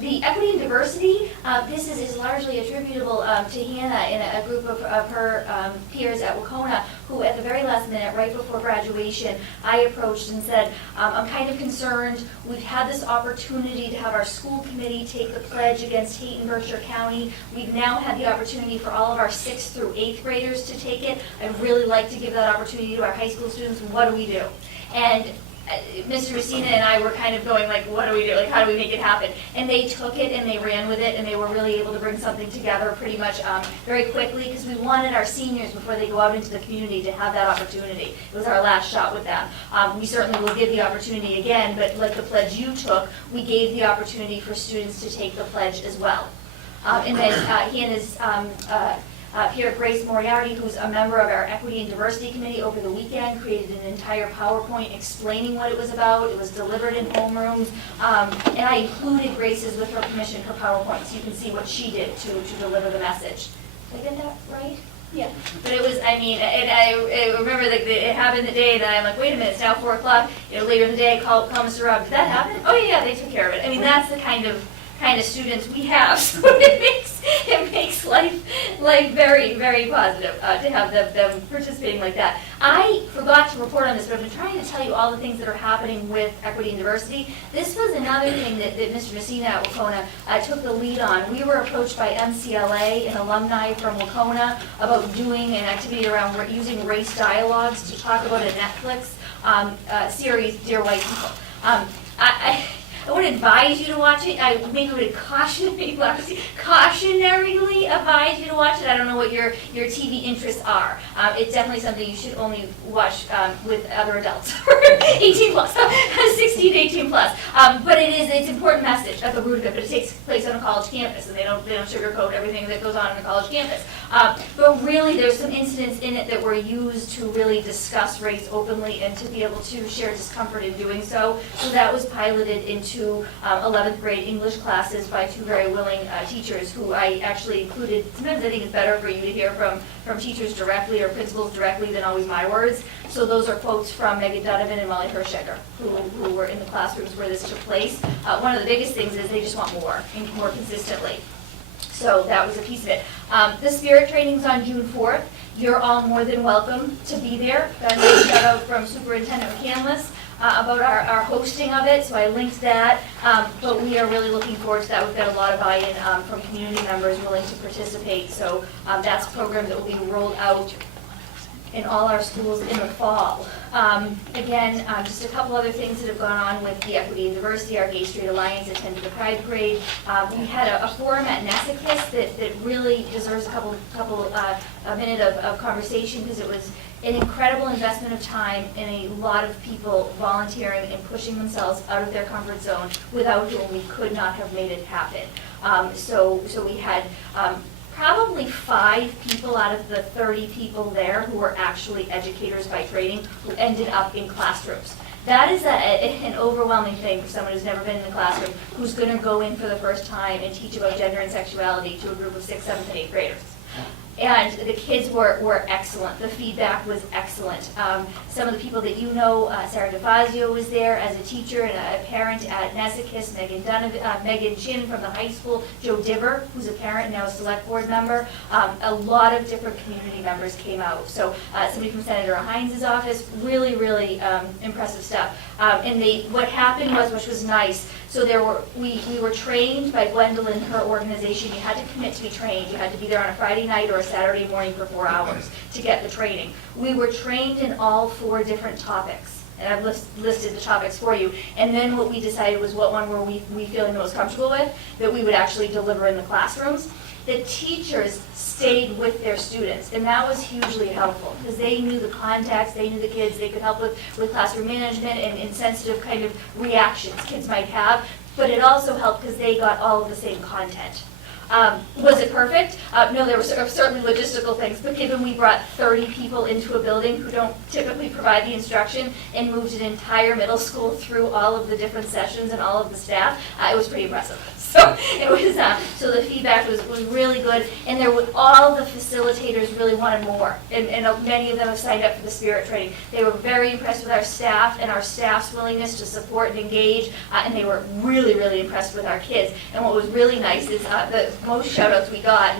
the equity and diversity, this is largely attributable to Hannah and a group of her peers at Wacona, who at the very last minute, right before graduation, I approached and said, I'm kind of concerned. We've had this opportunity to have our school committee take the pledge against hate in Berkshire County. We've now had the opportunity for all of our 6th through 8th graders to take it. I'd really like to give that opportunity to our high school students. What do we do? And Mr. Messina and I were kind of going like, what do we do? Like, how do we make it happen? And they took it and they ran with it, and they were really able to bring something together pretty much very quickly, because we wanted our seniors, before they go out into the community, to have that opportunity. It was our last shot with them. We certainly will give the opportunity again, but like the pledge you took, we gave the opportunity for students to take the pledge as well. And then he and his peer Grace Moriarty, who's a member of our Equity and Diversity Committee, over the weekend created an entire PowerPoint explaining what it was about. It was delivered in homerooms, and I included Grace's, with her permission, her PowerPoint, so you can see what she did to deliver the message. Did I get that right? Yeah. But it was, I mean, and I remember like it happened the day that I'm like, wait a minute, it's now 4 o'clock. Later in the day, I call Mr. Rob. Did that happen? Oh yeah, they took care of it. I mean, that's the kind of students we have. So it makes life very, very positive to have them participating like that. I forgot to report on this, but I've been trying to tell you all the things that are happening with equity and diversity. This was another thing that Mr. Messina at Wacona took the lead on. We were approached by MCLA, an alumni from Wacona, about doing an activity around using race dialogues to talk about a Netflix series, Dear White People. I would advise you to watch it. I maybe would cautionarily advise you to watch it. I don't know what your TV interests are. It's definitely something you should only watch with other adults, 18 plus, 16 to 18 plus. But it's an important message at the root of it. But it takes place on a college campus, and they don't sugarcoat everything that goes on a college campus. But really, there's some incidents in it that were used to really discuss race openly and to be able to share discomfort in doing so. So that was piloted into 11th grade English classes by 2 very willing teachers, who I actually included. Sometimes I think it's better for you to hear from teachers directly or principals directly than always my words. So those are quotes from Megan Donovan and Molly Hirschegger, who were in the classrooms where this took place. One of the biggest things is they just want more, and more consistently. So that was a piece of it. The spirit training's on June 4th. You're all more than welcome to be there. Got a nice shout out from Superintendent McCandless about our hosting of it, so I linked that. But we are really looking forward to that. We've got a lot of buy-in from community members willing to participate. So that's a program that will be rolled out in all our schools in the fall. Again, just a couple other things that have gone on with the Equity and Diversity. Our Gay Street Alliance attended the Pride Parade. We had a forum at Nesicus that really deserves a minute of conversation, because it was an incredible investment of time and a lot of people volunteering and pushing themselves out of their comfort zone, without whom we could not have made it happen. So we had probably 5 people out of the 30 people there who were actually educators by training, who ended up in classrooms. That is an overwhelming thing for someone who's never been in the classroom, who's going to go in for the first time and teach about gender and sexuality to a group of 6th, 7th, and 8th graders. And the kids were excellent. The feedback was excellent. Some of the people that you know, Sarah DeFazio was there as a teacher and a parent at Nesicus, Megan Chin from the high school, Joe Diver, who's a parent and now a select board member. A lot of different community members came out. So somebody from Senator Hines' office, really, really impressive stuff. And what happened was, which was nice, so we were trained by Gwendolyn, her organization. You had to commit to be trained. You had to be there on a Friday night or a Saturday morning for 4 hours to get the training. We were trained in all 4 different topics, and I've listed the topics for you. And then what we decided was what one were we feeling the most comfortable with, that we would actually deliver in the classrooms. The teachers stayed with their students, and that was hugely helpful, because they knew the contacts, they knew the kids, they could help with classroom management and insensitive kind of reactions kids might have, but it also helped because they got all of the same content. Was it perfect? No, there were certainly logistical things, but given we brought 30 people into a building who don't typically provide the instruction and moved an entire middle school through all of the different sessions and all of the staff, it was pretty impressive. So it was. So the feedback was really good, and all the facilitators really wanted more, and many of them have signed up for the spirit training. They were very impressed with our staff and our staff's willingness to support and engage, and they were really, really impressed with our kids. And what was really nice is the most shout-outs we got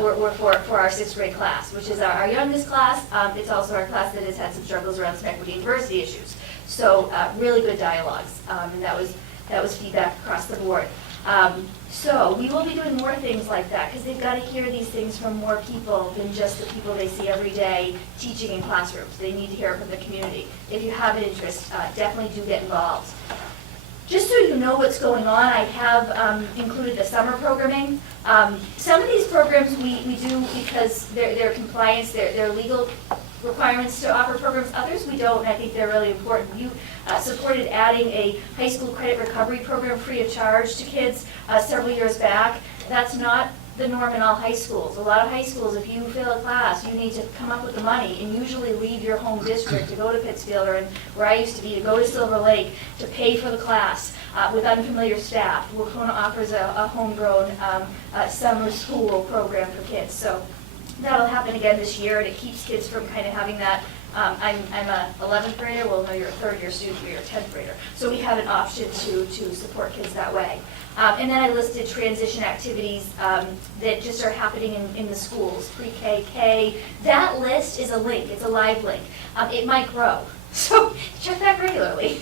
were for our 6th grade class, which is our youngest class. It's also our class that has had some struggles around some equity and diversity issues. So really good dialogues, and that was feedback across the board. So we will be doing more things like that, because they've got to hear these things from more people than just the people they see every day teaching in classrooms. They need to hear it from the community. If you have an interest, definitely do get involved. Just so you know what's going on, I have included the summer programming. Some of these programs we do because they're compliance, they're legal requirements to offer programs. Others we don't, and I think they're really important. You supported adding a high school credit recovery program free of charge to kids several years back. That's not the norm in all high schools. A lot of high schools, if you fail a class, you need to come up with the money and usually leave your home district to go to Pittsfield or where I used to be, to go to Silver Lake to pay for the class with unfamiliar staff. Wahona offers a homegrown summer school program for kids. So that'll happen again this year, and it keeps kids from kind of having that, I'm a 11th grader, well, no, you're a third year student, or you're a 10th grader. So we have an option to support kids that way. And then I listed transition activities that just are happening in the schools, pre-K, K. That list is a link, it's a live link. It might grow, so check that regularly.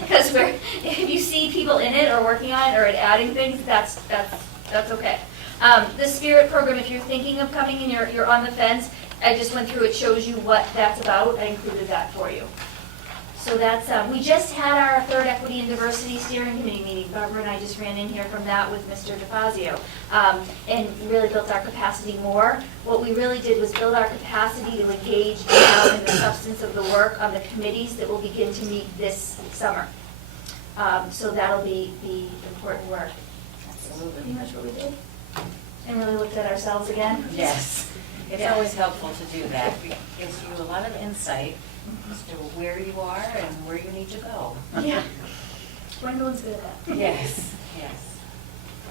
Because if you see people in it or working on it or adding things, that's okay. The Spirit program, if you're thinking of coming and you're on the fence, I just went through, it shows you what that's about. I included that for you. So that's, we just had our third Equity and Diversity Steering Committee meeting. Barbara and I just ran in here from that with Mr. DeFazio, and really built our capacity more. What we really did was build our capacity to engage now in the substance of the work on the committees that will begin to meet this summer. So that'll be important work. That's pretty much what we did. And really looked at ourselves again. Yes, it's always helpful to do that. It gives you a lot of insight as to where you are and where you need to go. Yeah. Gwendolyn's good at that. Yes, yes.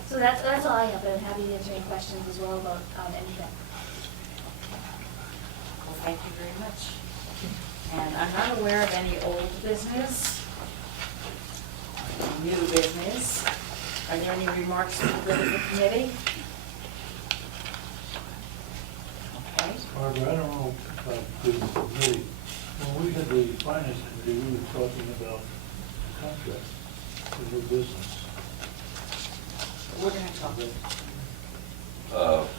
So that's all I have, but I'm happy to answer any questions as well about anything. Well, thank you very much. And I'm not aware of any old business, new business. Are there any remarks from the good of the committee? Okay. Barbara, I don't know about good and committee. When we had the finance committee, we were talking about contracts for new business. We're going to talk about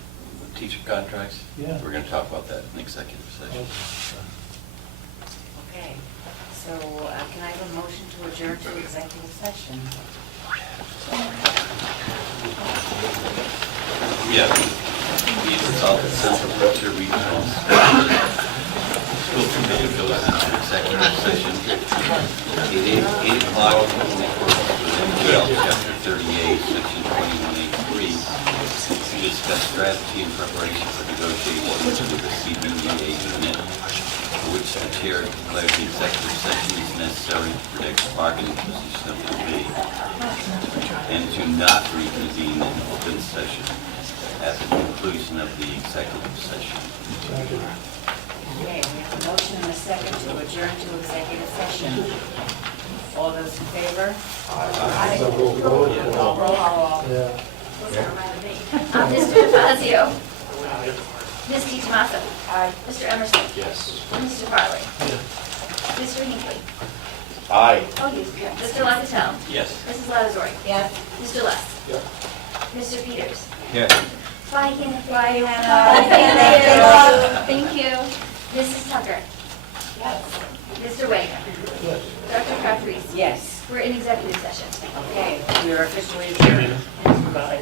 Teacher contracts? Yeah. We're going to talk about that in executive session. Okay, so can I have a motion to adjourn to executive session? Yeah. The Consultant Central Berkshire Regional School Committee goes into executive session at 8 o'clock within Chapter 38, Section 21A3, to discuss strategy and preparation for negotiations with the CBEA unit, for which the chair declares the executive session is necessary to protect the bargaining position of the committee, and to not reconvene in open session at the conclusion of the executive session. Okay, we have a motion and a second to adjourn to executive session. All those in favor? Aye. Roll call. Yeah. Mr. DeFazio. Ms. DiTomaso. Mr. Emerson. Yes. Mr. Farley. Mr. Hinckley. Aye. Oh, you, Mr. Locatell. Yes. Mrs. Latazori. Yes. Mr. Less. Mr. Peters. Yes. Bye, Hannah. Bye, Hannah. Thank you. Mrs. Tucker. Yes. Mr. Wade. Yes. Dr. Crabtree. Yes. We're in executive session. Okay, we are officially adjourned. Bye.